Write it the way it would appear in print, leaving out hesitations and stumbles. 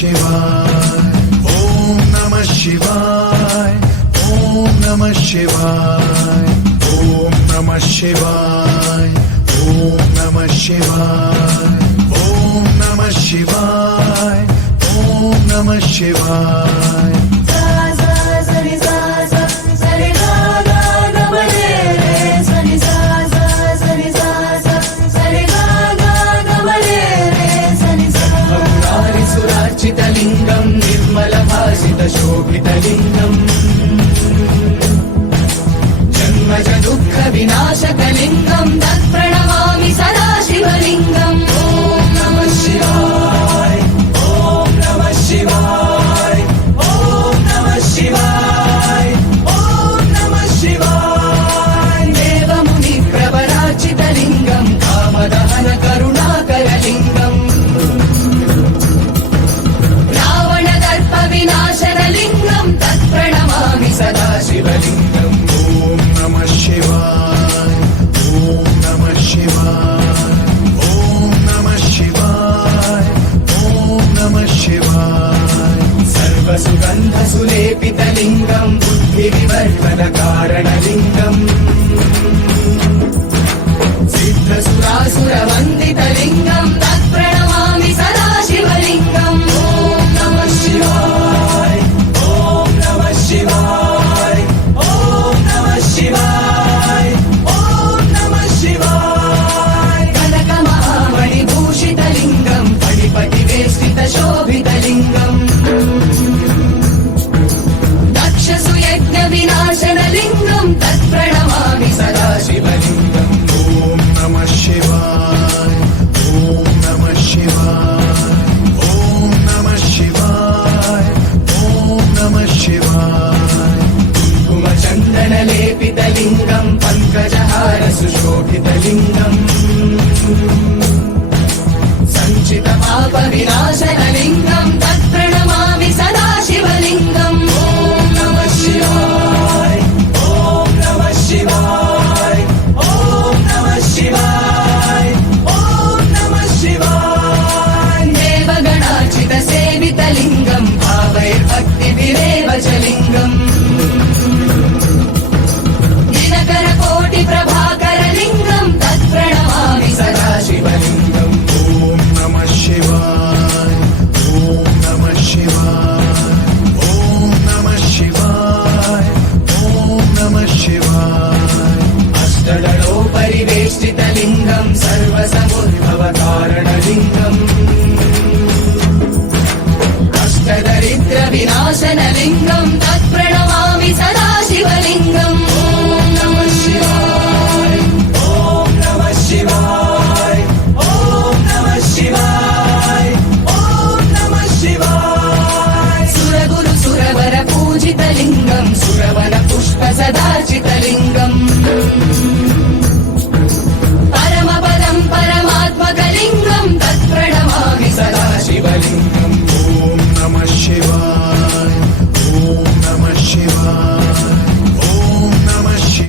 शिवाय ओम नमः शिवाय ओम नमः शिवाय ओम नमः शिवाय ओम नमः शिवाय ओम नमः शिवाय ओम नमः शिवाय लिंगम निर्मल भासित शोभित लिंगम जन्मज दुःख विनाशक लिंगम तत्प्रणमामि सदा शिवलिंगम ओम नमः शिवाय ओम नमः शिवाय ओम नमः शिवाय ओम नमः शिवाय देवमुनि प्रवराचित लिंगम कामदहन करुणाकर लिंगम विनाशनलिंगं तत्प्रणमामि सदा शिवलिंगम् ओम नमः शिवाय ओम नमः शिवाय ओम नमः शिवाय ओम नमः शिवाय सर्वसुगन्धसुलेपितलिङ्गं बुद्धिविवर्धनकारणलिङ्गम् सिद्धसुरासुरवन्दितलिङ्गं तत्प्रणमामि सदा शिवलिङ्गम् ओम नमः शिवाय ओम नमः शिवाय ओम नमः शिवाय ओम नमः शिवाय कनकमहामणिभूषितलिङ्गं फणिपतिवेष्टितशोभितलिङ्गम् दक्षसुयज्ञविनाशनलिङ्गं तत्प्रणमामि सदा शिवलिङ्गम् ओम नमः शिवाय ओम नमः शिवाय ओम नमः शिवाय ओम नमः शिवाय कुङ्कुमचन्दनलेपितलिङ्गं पङ्कजहार सुशोभितलिङ्गम् सञ्चितपापविनाशनलिङ्गं तत्प्रणमामि सदा शिवलिङ्गम् ओम नमः शिवाय ओम नमः शिवाय ओम नमः शिवाय ओम नमः शिवाय देवगणार्चितसेवितलिङ्गं भावैर्भक्तिभिरेव च लिङ्गम् दिनकरकोटिप्रभाकरलिङ्गं तत्प्रणमामि सदा शिवलिङ्गम् ओम नमः शिवाय ओम नमः शिवाय ओम नमः शिवाय ओम नमः शिवाय अष्टदलोपरिवेष्टितलिङ्गं सर्वसमुद्भवकारणलिङ्गम् अष्टदरिद्रविनाशनलिङ्गं तत्प्रणमामि सदा शिवलिङ्गम् ओम नमः शिवाय ओम नमः शिवाय ओम नमः शिवाय ओम नमः शिवाय सुरगुरु सुरवर पूजितलिङ्गं सुरवन पुष्प सदार्चितलिङ्गम्